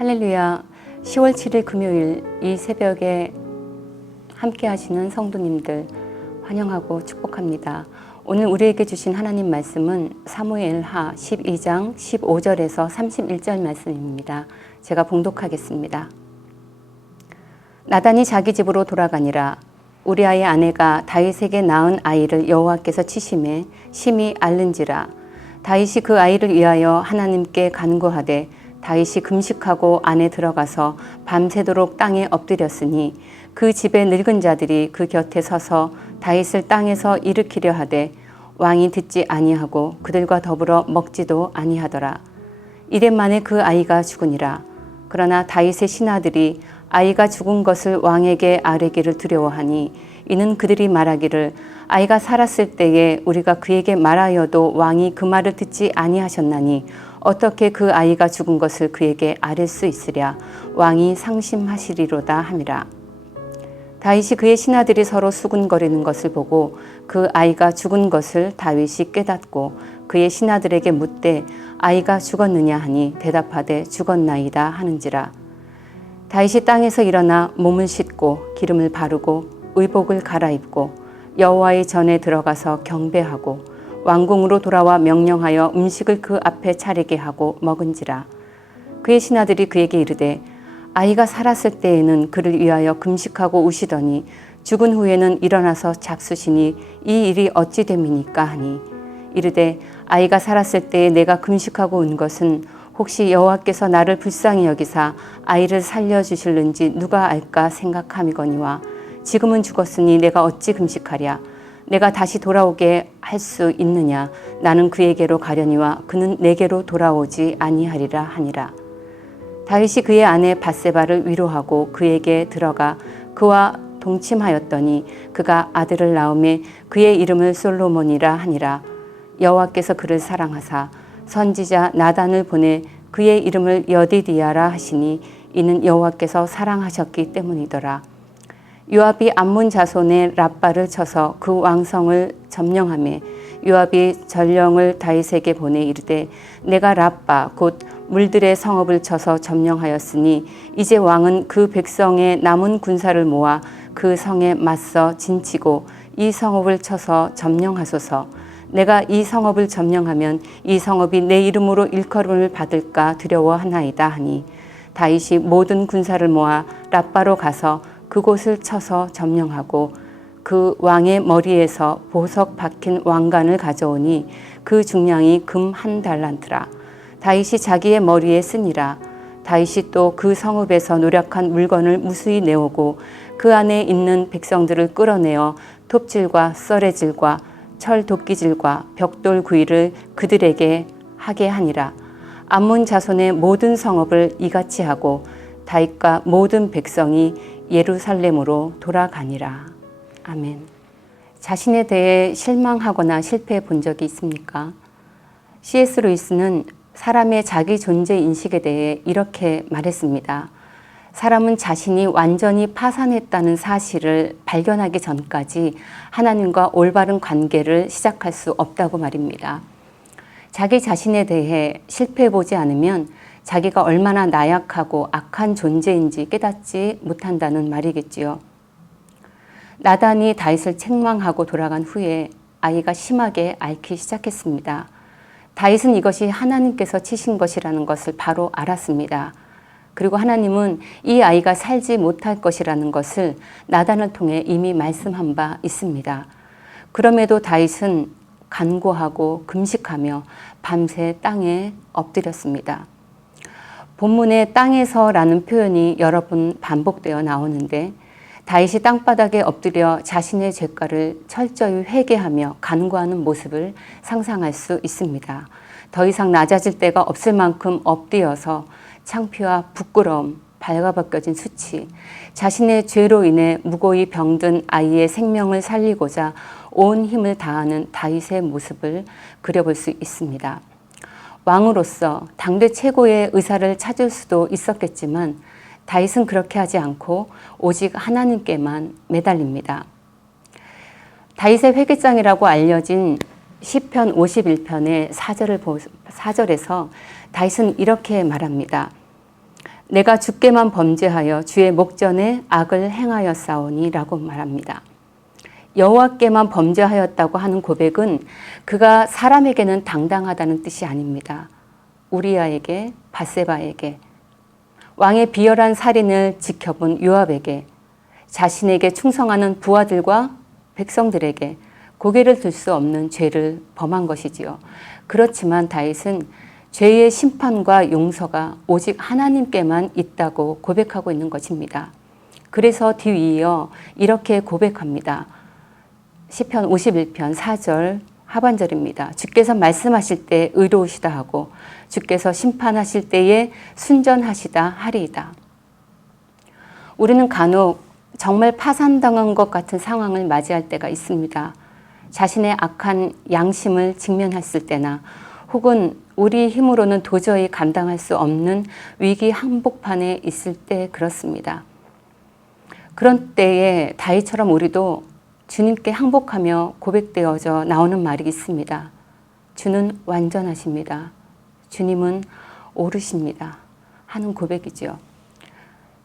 할렐루야. 10월 7일 금요일 이 새벽에 함께 하시는 성도님들 환영하고 축복합니다. 오늘 우리에게 주신 하나님 말씀은 사무엘하 12장 15절에서 31절 말씀입니다. 제가 봉독하겠습니다. 나단이 자기 집으로 돌아가니라. 우리아의 아내가 다윗에게 낳은 아이를 여호와께서 치심에 심히 앓는지라. 다윗이 그 아이를 위하여 하나님께 간구하되 다윗이 금식하고 안에 들어가서 밤새도록 땅에 엎드렸으니 그 집의 늙은 자들이 그 곁에 서서 다윗을 땅에서 일으키려 하되 왕이 듣지 아니하고 그들과 더불어 먹지도 아니하더라. 이래 만에 그 아이가 죽으니라. 그러나 다윗의 신하들이 아이가 죽은 것을 왕에게 아뢰기를 두려워하니 이는 그들이 말하기를 아이가 살았을 때에 우리가 그에게 말하여도 왕이 그 말을 듣지 아니하셨나니 어떻게 그 아이가 죽은 것을 그에게 아뢰 수 있으랴. 왕이 상심하시리로다 함이라. 다윗이 그의 신하들이 서로 수군거리는 것을 보고 그 아이가 죽은 것을 다윗이 깨닫고 그의 신하들에게 묻되 아이가 죽었느냐 하니 대답하되 죽었나이다 하는지라. 다윗이 땅에서 일어나 몸을 씻고 기름을 바르고 의복을 갈아입고 여호와의 전에 들어가서 경배하고 왕궁으로 돌아와 명령하여 음식을 그 앞에 차리게 하고 먹은지라. 그의 신하들이 그에게 이르되 아이가 살았을 때에는 그를 위하여 금식하고 우시더니 죽은 후에는 일어나서 잡수시니 이 일이 어찌 됨이니까 하니 이르되 아이가 살았을 때에 내가 금식하고 온 것은 혹시 여호와께서 나를 불쌍히 여기사 아이를 살려주실는지 누가 알까 생각함이거니와 지금은 죽었으니 내가 어찌 금식하랴. 내가 다시 돌아오게 할 수 있느냐. 나는 그에게로 가려니와 그는 내게로 돌아오지 아니하리라 하니라. 다윗이 그의 아내 밧세바를 위로하고 그에게 들어가 그와 동침하였더니 그가 아들을 낳음에 그의 이름을 솔로몬이라 하니라. 여호와께서 그를 사랑하사 선지자 나단을 보내 그의 이름을 여디디아라 하시니 이는 여호와께서 사랑하셨기 때문이더라. 요압이 암몬 자손의 랍바를 쳐서 그 왕성을 점령하며 요압이 전령을 다윗에게 보내 이르되 내가 랍바 곧 물들의 성읍을 쳐서 점령하였으니 이제 왕은 그 백성의 남은 군사를 모아 그 성에 맞서 진치고 이 성읍을 쳐서 점령하소서. 내가 이 성읍을 점령하면 이 성읍이 내 이름으로 일컬음을 받을까 두려워하나이다 하니 다윗이 모든 군사를 모아 랍바로 가서 그곳을 쳐서 점령하고 그 왕의 머리에서 보석 박힌 왕관을 가져오니 그 중량이 금 1달란트라. 다윗이 자기의 머리에 쓰니라. 다윗이 또 그 성읍에서 노력한 물건을 무수히 내오고 그 안에 있는 백성들을 끌어내어 톱질과 썰애질과 철 도끼질과 벽돌 구이를 그들에게 하게 하니라. 암몬 자손의 모든 성읍을 이같이 하고 다윗과 모든 백성이 예루살렘으로 돌아가니라. 아멘. 자신에 대해 실망하거나 실패해 본 적이 있습니까? C.S. 루이스는 사람의 자기 존재 인식에 대해 이렇게 말했습니다. 사람은 자신이 완전히 파산했다는 사실을 발견하기 전까지 하나님과 올바른 관계를 시작할 수 없다고 말입니다. 자기 자신에 대해 실패해 보지 않으면 자기가 얼마나 나약하고 악한 존재인지 깨닫지 못한다는 말이겠지요. 나단이 다윗을 책망하고 돌아간 후에 아이가 심하게 앓기 시작했습니다. 다윗은 이것이 하나님께서 치신 것이라는 것을 바로 알았습니다. 그리고 하나님은 이 아이가 살지 못할 것이라는 것을 나단을 통해 이미 말씀한 바 있습니다. 그럼에도 다윗은 간구하고 금식하며 밤새 땅에 엎드렸습니다. 본문에 땅에서라는 표현이 여러 번 반복되어 나오는데 다윗이 땅바닥에 엎드려 자신의 죄가를 철저히 회개하며 간구하는 모습을 상상할 수 있습니다. 더 이상 낮아질 데가 없을 만큼 엎드려서 창피와 부끄러움, 발가벗겨진 수치, 자신의 죄로 인해 무고히 병든 아이의 생명을 살리고자 온 힘을 다하는 다윗의 모습을 그려볼 수 있습니다. 왕으로서 당대 최고의 의사를 찾을 수도 있었겠지만 다윗은 그렇게 하지 않고 오직 하나님께만 매달립니다. 다윗의 회개장이라고 알려진 시편 51편의 4절에서 다윗은 이렇게 말합니다. 내가 주께만 범죄하여 주의 목전에 악을 행하였사오니 라고 말합니다. 여호와께만 범죄하였다고 하는 고백은 그가 사람에게는 당당하다는 뜻이 아닙니다. 우리아에게, 밧세바에게, 왕의 비열한 살인을 지켜본 요압에게, 자신에게 충성하는 부하들과 백성들에게 고개를 들 수 없는 죄를 범한 것이지요. 그렇지만 다윗은 죄의 심판과 용서가 오직 하나님께만 있다고 고백하고 있는 것입니다. 그래서 뒤이어 이렇게 고백합니다. 시편 51편 4절 하반절입니다. 주께서 말씀하실 때 의로우시다 하고 주께서 심판하실 때에 순전하시다 하리이다. 우리는 간혹 정말 파산당한 것 같은 상황을 맞이할 때가 있습니다. 자신의 악한 양심을 직면했을 때나 혹은 우리 힘으로는 도저히 감당할 수 없는 위기 한복판에 있을 때 그렇습니다. 그런 때에 다윗처럼 우리도 주님께 항복하며 고백되어져 나오는 말이 있습니다. 주는 완전하십니다. 주님은 옳으십니다. 하는 고백이지요.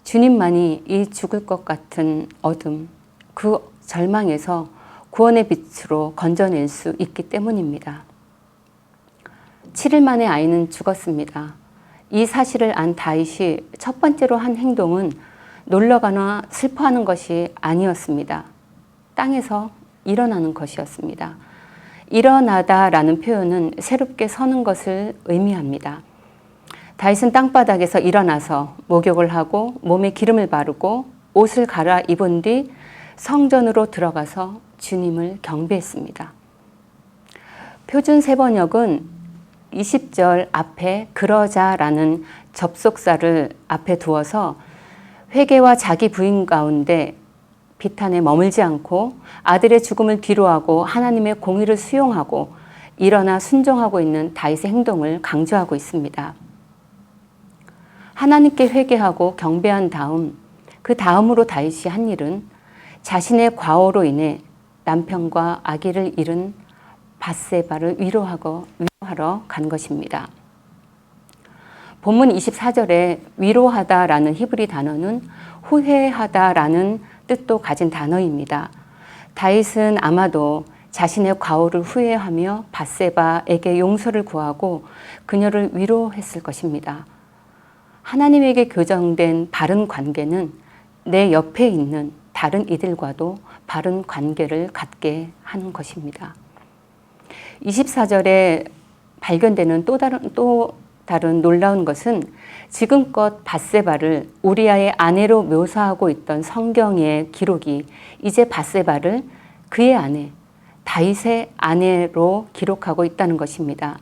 주님만이 이 죽을 것 같은 어둠, 그 절망에서 구원의 빛으로 건져낼 수 있기 때문입니다. 7일 만에 아이는 죽었습니다. 이 사실을 안 다윗이 첫 번째로 한 행동은 놀러가나 슬퍼하는 것이 아니었습니다. 땅에서 일어나는 것이었습니다. 일어나다라는 표현은 새롭게 서는 것을 의미합니다. 다윗은 땅바닥에서 일어나서 목욕을 하고 몸에 기름을 바르고 옷을 갈아입은 뒤 성전으로 들어가서 주님을 경배했습니다. 표준 세번역은 20절 앞에 그러자라는 접속사를 앞에 두어서 회개와 자기 부인 가운데 비탄에 머물지 않고 아들의 죽음을 뒤로하고 하나님의 공의를 수용하고 일어나 순종하고 있는 다윗의 행동을 강조하고 있습니다. 하나님께 회개하고 경배한 다음 그 다음으로 다윗이 한 일은 자신의 과오로 인해 남편과 아기를 잃은 밧세바를 위로하러 간 것입니다. 본문 24절에 위로하다라는 히브리 단어는 후회하다라는 뜻도 가진 단어입니다. 다윗은 아마도 자신의 과오를 후회하며 밧세바에게 용서를 구하고 그녀를 위로했을 것입니다. 하나님에게 교정된 바른 관계는 내 옆에 있는 다른 이들과도 바른 관계를 갖게 하는 것입니다. 24절에 발견되는 또 다른 놀라운 것은 지금껏 밧세바를 우리아의 아내로 묘사하고 있던 성경의 기록이 이제 밧세바를 그의 아내, 다윗의 아내로 기록하고 있다는 것입니다.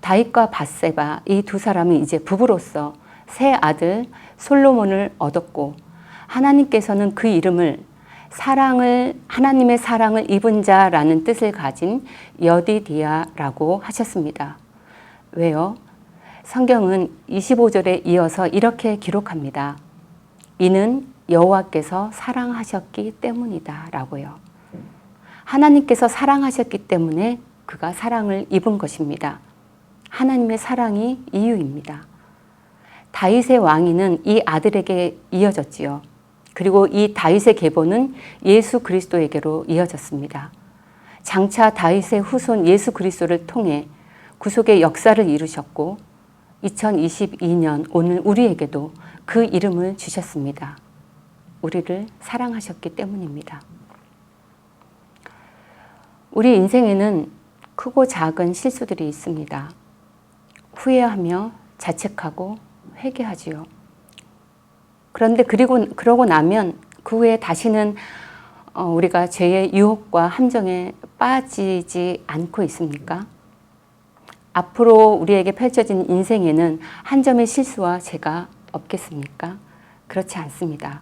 다윗과 밧세바 이 두 사람은 이제 부부로서 새 아들 솔로몬을 얻었고 하나님께서는 그 이름을 하나님의 사랑을 입은 자라는 뜻을 가진 여디디아라고 하셨습니다. 왜요? 성경은 25절에 이어서 이렇게 기록합니다. 이는 여호와께서 사랑하셨기 때문이다 라고요. 하나님께서 사랑하셨기 때문에 그가 사랑을 입은 것입니다. 하나님의 사랑이 이유입니다. 다윗의 왕위는 이 아들에게 이어졌지요. 그리고 이 다윗의 계보는 예수 그리스도에게로 이어졌습니다. 장차 다윗의 후손 예수 그리스도를 통해 구속의 역사를 이루셨고 2022년 오늘 우리에게도 그 이름을 주셨습니다. 우리를 사랑하셨기 때문입니다. 우리 인생에는 크고 작은 실수들이 있습니다. 후회하며 자책하고 회개하지요. 그런데 그러고 나면 그 후에 다시는 우리가 죄의 유혹과 함정에 빠지지 않고 있습니까? 앞으로 우리에게 펼쳐진 인생에는 한 점의 실수와 죄가 없겠습니까? 그렇지 않습니다.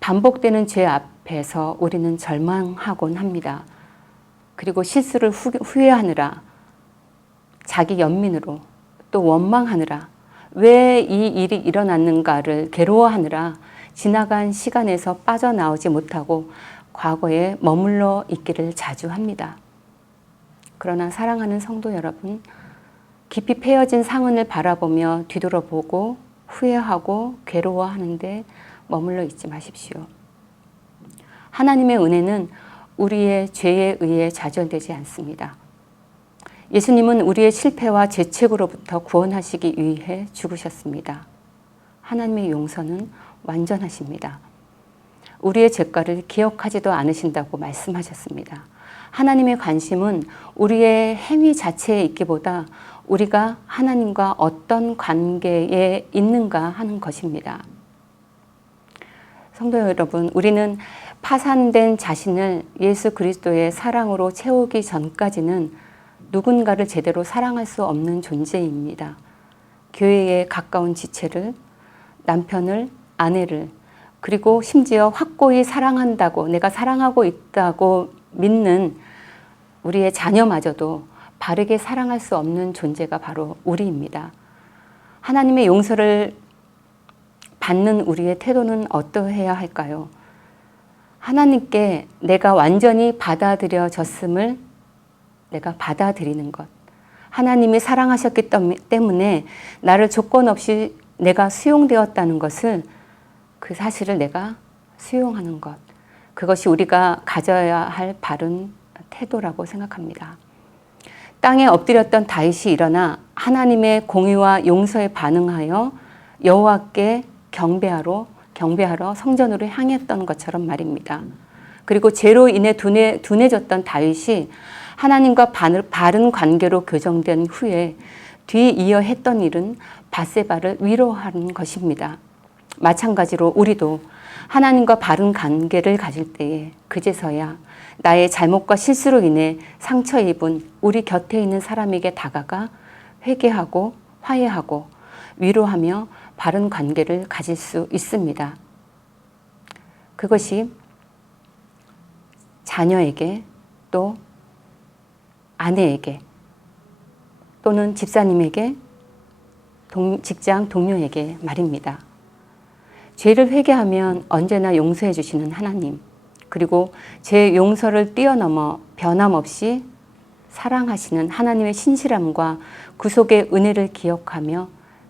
반복되는 죄 앞에서 우리는 절망하곤 합니다. 그리고 실수를 후회하느라 자기 연민으로 또 원망하느라 왜 이 일이 일어났는가를 괴로워하느라 지나간 시간에서 빠져나오지 못하고 과거에 머물러 있기를 자주 합니다. 그러나 사랑하는 성도 여러분, 깊이 패여진 상흔을 바라보며 뒤돌아보고 후회하고 괴로워하는데 머물러 있지 마십시오. 하나님의 은혜는 우리의 죄에 의해 좌절되지 않습니다. 예수님은 우리의 실패와 죄책으로부터 구원하시기 위해 죽으셨습니다. 하나님의 용서는 완전하십니다. 우리의 죄가를 기억하지도 않으신다고 말씀하셨습니다. 하나님의 관심은 우리의 행위 자체에 있기보다 우리가 하나님과 어떤 관계에 있는가 하는 것입니다. 성도 여러분, 우리는 파산된 자신을 예수 그리스도의 사랑으로 채우기 전까지는 누군가를 제대로 사랑할 수 없는 존재입니다. 교회에 가까운 지체를, 남편을, 아내를, 그리고 심지어 확고히 사랑한다고, 내가 사랑하고 있다고 믿는 우리의 자녀마저도 바르게 사랑할 수 없는 존재가 바로 우리입니다. 하나님의 용서를 받는 우리의 태도는 어떠해야 할까요? 하나님께 내가 완전히 받아들여졌음을 내가 받아들이는 것. 하나님이 사랑하셨기 때문에 나를 조건 없이 내가 수용되었다는 것을, 그 사실을 내가 수용하는 것. 그것이 우리가 가져야 할 바른 태도라고 생각합니다. 땅에 엎드렸던 다윗이 일어나 하나님의 공의와 용서에 반응하여 여호와께 경배하러 성전으로 향했던 것처럼 말입니다. 그리고 죄로 인해 둔해졌던 다윗이 하나님과 바른 관계로 교정된 후에 뒤이어 했던 일은 밧세바를 위로하는 것입니다. 마찬가지로 우리도 하나님과 바른 관계를 가질 때에 그제서야 나의 잘못과 실수로 인해 상처 입은 우리 곁에 있는 사람에게 다가가 회개하고 화해하고 위로하며 바른 관계를 가질 수 있습니다. 그것이 자녀에게, 또 아내에게, 또는 집사님에게, 직장 동료에게 말입니다. 죄를 회개하면 언제나 용서해 주시는 하나님, 그리고 죄 용서를 뛰어넘어 변함없이 사랑하시는 하나님의 신실함과 구속의 은혜를 기억하며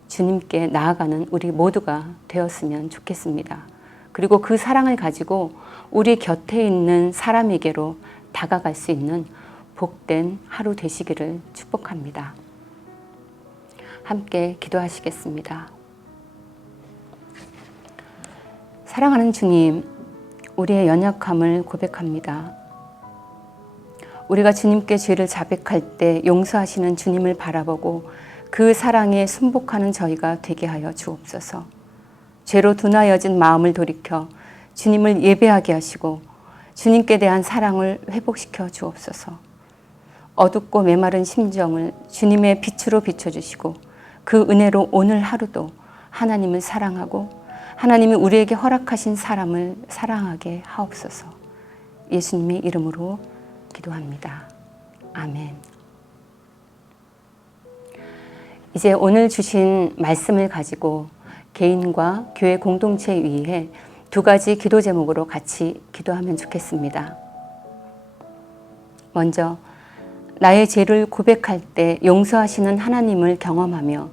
주님께 나아가는 우리 모두가 되었으면 좋겠습니다. 그리고 그 사랑을 가지고 우리 곁에 있는 사람에게로 다가갈 수 있는 복된 하루 되시기를 축복합니다. 함께 기도하시겠습니다. 사랑하는 주님, 우리의 연약함을 고백합니다. 우리가 주님께 죄를 자백할 때 용서하시는 주님을 바라보고 그 사랑에 순복하는 저희가 되게 하여 주옵소서. 죄로 둔하여진 마음을 돌이켜 주님을 예배하게 하시고 주님께 대한 사랑을 회복시켜 주옵소서. 어둡고 메마른 심정을 주님의 빛으로 비춰주시고 그 은혜로 오늘 하루도 하나님을 사랑하고 하나님이 우리에게 허락하신 사람을 사랑하게 하옵소서. 예수님의 이름으로 기도합니다. 아멘. 이제 오늘 주신 말씀을 가지고 개인과 교회 공동체 위해 두 가지 기도 제목으로 같이 기도하면 좋겠습니다. 먼저 나의 죄를 고백할 때 용서하시는 하나님을 경험하며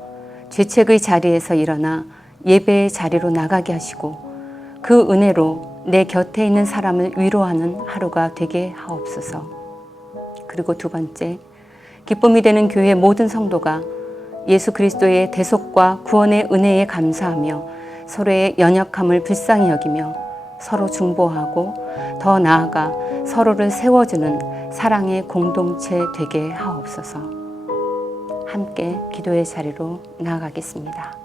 죄책의 자리에서 일어나 예배의 자리로 나가게 하시고 그 은혜로 내 곁에 있는 사람을 위로하는 하루가 되게 하옵소서. 그리고 두 번째, 기쁨이 되는 교회 모든 성도가 예수 그리스도의 대속과 구원의 은혜에 감사하며 서로의 연약함을 불쌍히 여기며 서로 중보하고 더 나아가 서로를 세워주는 사랑의 공동체 되게 하옵소서. 함께 기도의 자리로 나아가겠습니다.